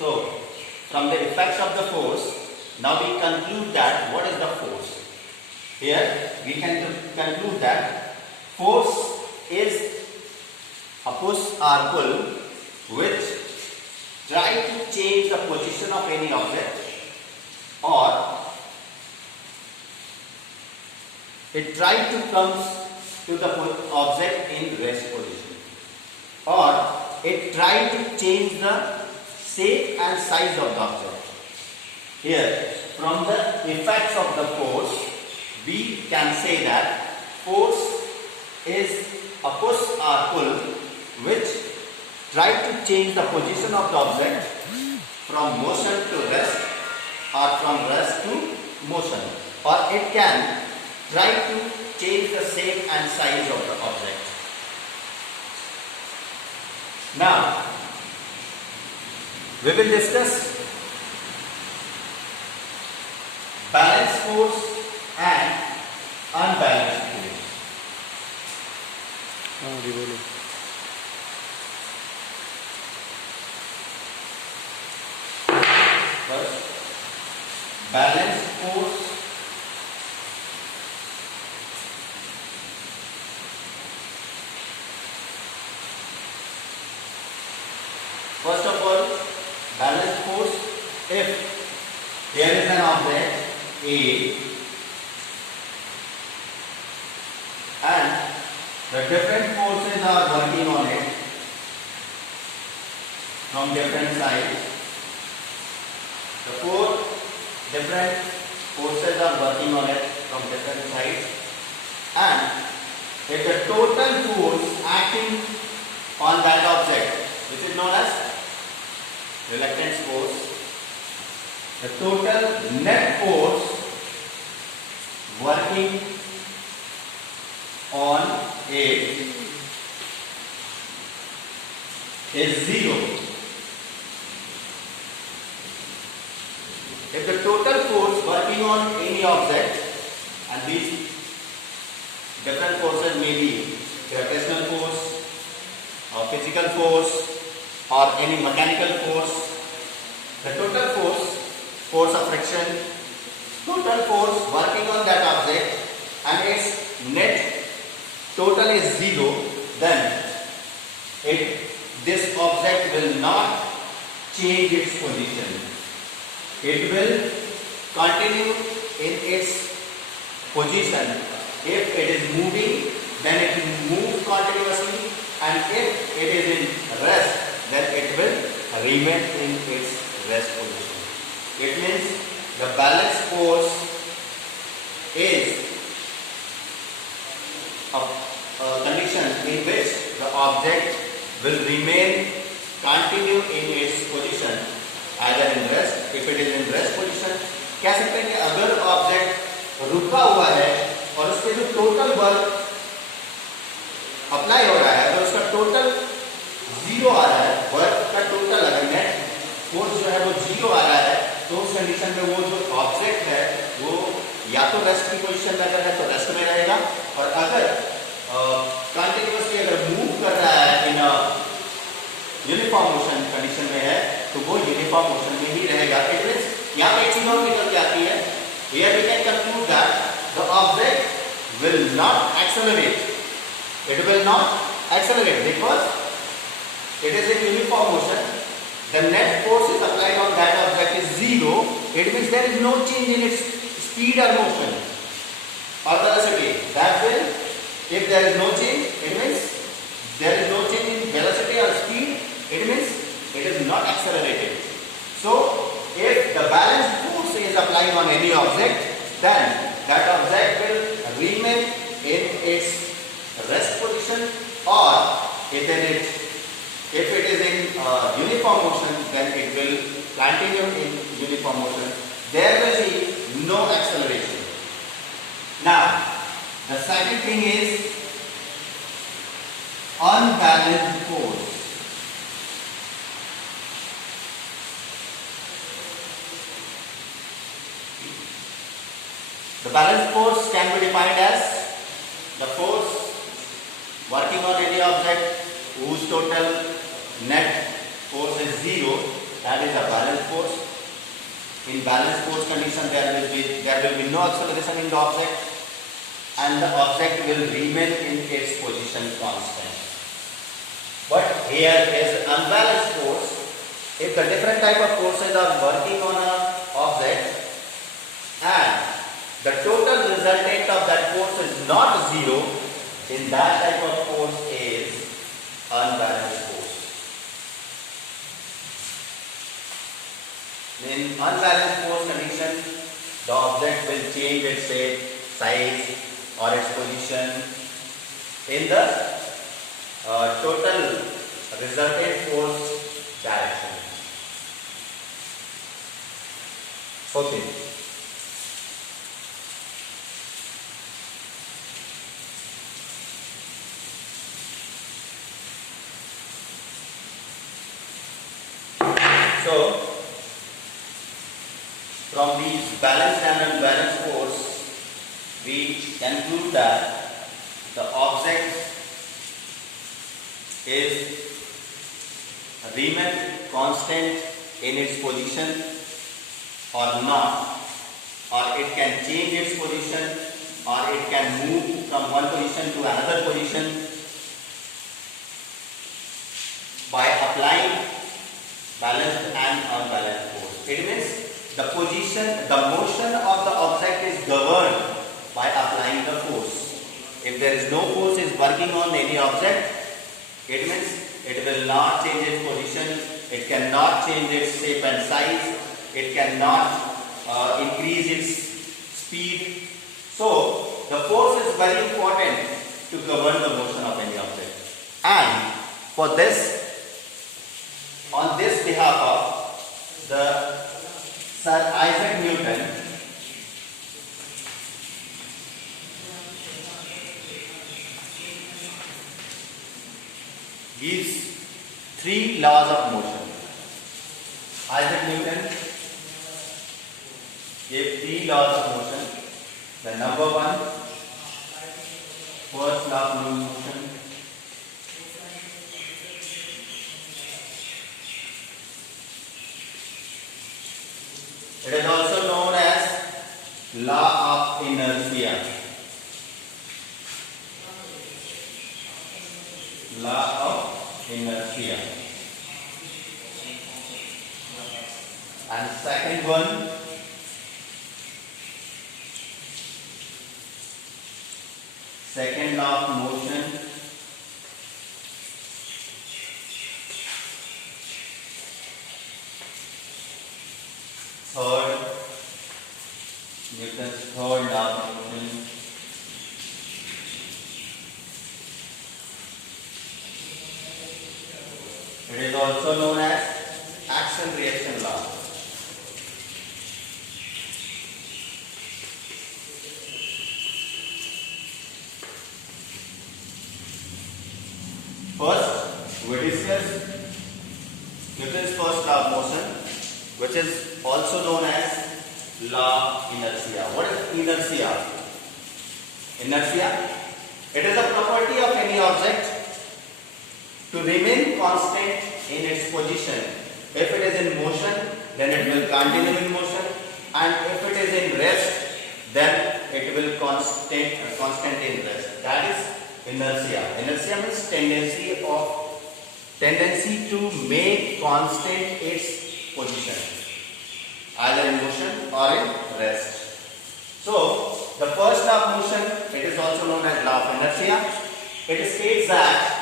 So, from the effects of the force, now we conclude that what is the force? Here we can conclude that force is a push or pull which try to change the position of any object, or it tries to come to the object in rest position, or it tries to change the shape and size of the object. Here, from the effects of the force, we can say that force is a push or pull which tries to change the position of the object from motion to rest, or from rest to motion, or it can try to change the shape and size of the object. Now, we will discuss balanced force and unbalanced force. First, balanced force First of all, balanced force, if there is an object A and the different forces are working on it from different sides, the four different forces are working on it from different sides, and if the total force acting on that object, which is known as reluctance force, the total net force working on it is 0. If the total force working on any object, and these different forces may be gravitational force or physical force or any mechanical force, the total force, force of friction, total force working on that object and its net total is 0, then this object will not change its position. It will continue in its position. If it is moving, then it will move continuously, and if it is in rest, then it will remain in its rest position. It means the balanced force is a condition in which the object will continue in its position, either in rest. If it is in rest position, कह सकते हैं कि अगर object रुका हुआ है और उसके जो टोटल वर्क अप्लाई हो रहा है, अगर उसका टोटल 0 आ रहा है, वर्क का टोटल अगर नेट फोर्स जो है वो 0 आ रहा है, तो उस कंडीशन में वो जो ऑब्जेक्ट है वो या तो रेस्ट की पोजीशन में अगर है तो रेस्ट में रहेगा, और अगर कंटिन्यूअसली अगर मूव कर रहा है इन यूनिफॉर्म मोशन कंडीशन में है तो वो यूनिफॉर्म मोशन में ही रहेगा. इट मींस यहाँ पे एक चीज और निकल के आती है. Here we can conclude that the object will not accelerate. It will not accelerate because it is in uniform motion. The net force is applied on that object is 0. It means there is no change in its speed or motion or velocity. That will, if there is no change, it means there is no change in velocity or speed. It means it is not accelerated. So, if the balanced force is applied on any object, then that object will remain in its rest position, or if it is in uniform motion, then it will continue in uniform motion. There will be no acceleration. Now, the second thing is unbalanced force. The balanced force can be defined as the force working on any object whose total net force is 0 that is a balanced force. In balanced force condition, there will be no acceleration in the object, and the object will remain in its position constant. But here is unbalanced force. If the different type of forces are working on an object and the total resultant of that force is not zero, then that type of force is unbalanced force. In unbalanced force condition, the object will change its shape, size or its position in the total resultant force direction. Okay. So, from these balanced and unbalanced force, we conclude that the object is remain constant in its position or not, or it can change its position, or it can move from one position to another position by applying balanced and unbalanced force. It means the position, the motion of the object is governed by applying the force. If there is no force is working on any object, it means it will not change its position, it cannot change its shape and size, it cannot increase its speed. So, the force is very important to govern the motion of any object. And for this, on this behalf of the Sir Isaac Newton, gives 3 laws of motion. Isaac Newton gave 3 laws of motion. The number 1, first law of motion. It is also known as law of inertia. Law of inertia. And second one, second law of motion. Third, Newton's third law of motion. It is also known as action-reaction law. First, we discuss Newton's first law of motion, which is also known as law of inertia. What is inertia? Inertia, it is a property of any object to remain constant in its position. If it is in motion, then it will continue in motion, and if it is in rest, then it will constant in rest. That is inertia. Inertia means tendency to make constant its position, either in motion or in rest. So, the first law of motion, it is also known as law of inertia. It states that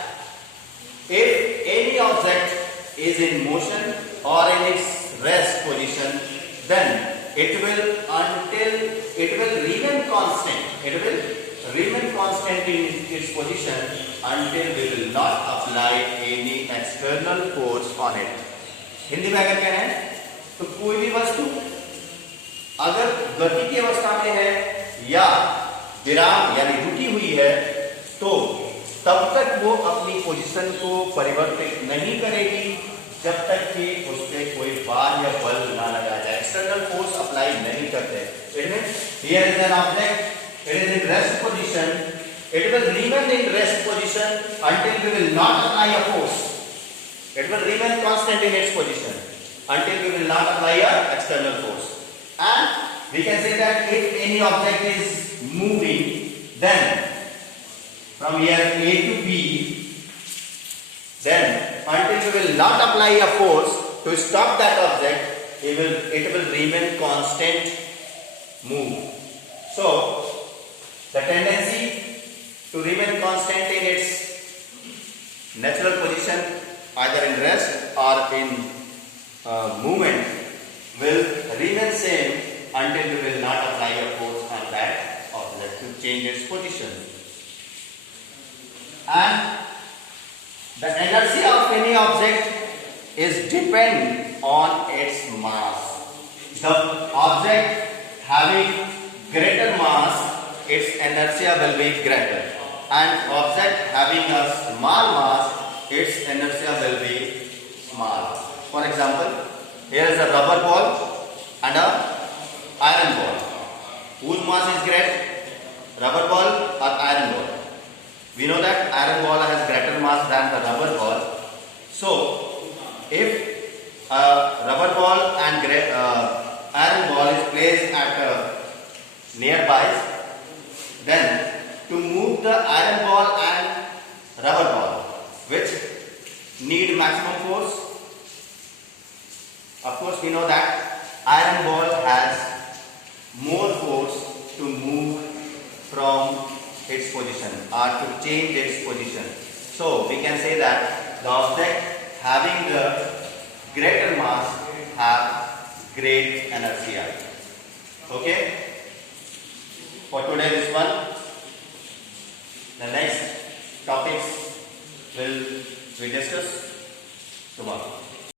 if any object is in motion or in its rest position, then it will remain constant. It will remain constant in its position until we will not apply any external force on it. Hindi में अगर कहें तो कोई भी वस्तु अगर गति की अवस्था में है या विराम यानी रुकी हुई है, तो तब तक वो अपनी पोजीशन को परिवर्तित नहीं करेगी जब तक कि उस पर कोई बार या बल ना लगाया जाए, एक्सटर्नल फोर्स अप्लाई नहीं करते. It means here is an object, it is in rest position, it will remain in rest position until we will not apply a force. It will remain constant in its position. until we will not apply a external force. And we can say that if any object is moving, then from here A to B, then until we will not apply a force to stop that object, it will remain constant move. So the tendency to remain constant in its natural position, either in rest or in movement, will remain same until we will not apply a force on that object to change its position. And the energy of any object is depend on its mass. The object having greater mass, its inertia will be greater, and object having a small mass, its inertia will be small. For example, here is a rubber ball and a iron ball. Whose mass is great? Rubber ball or iron ball? We know that iron ball has greater mass than the rubber ball. So, if a rubber ball and iron ball is placed at nearby, then to move the iron ball and rubber ball, which need maximum force, of course we know that iron ball has more force to move from its position or to change its position. So we can say that the object having the greater mass have great inertia. Okay? For today this one. The next topics will we discuss tomorrow.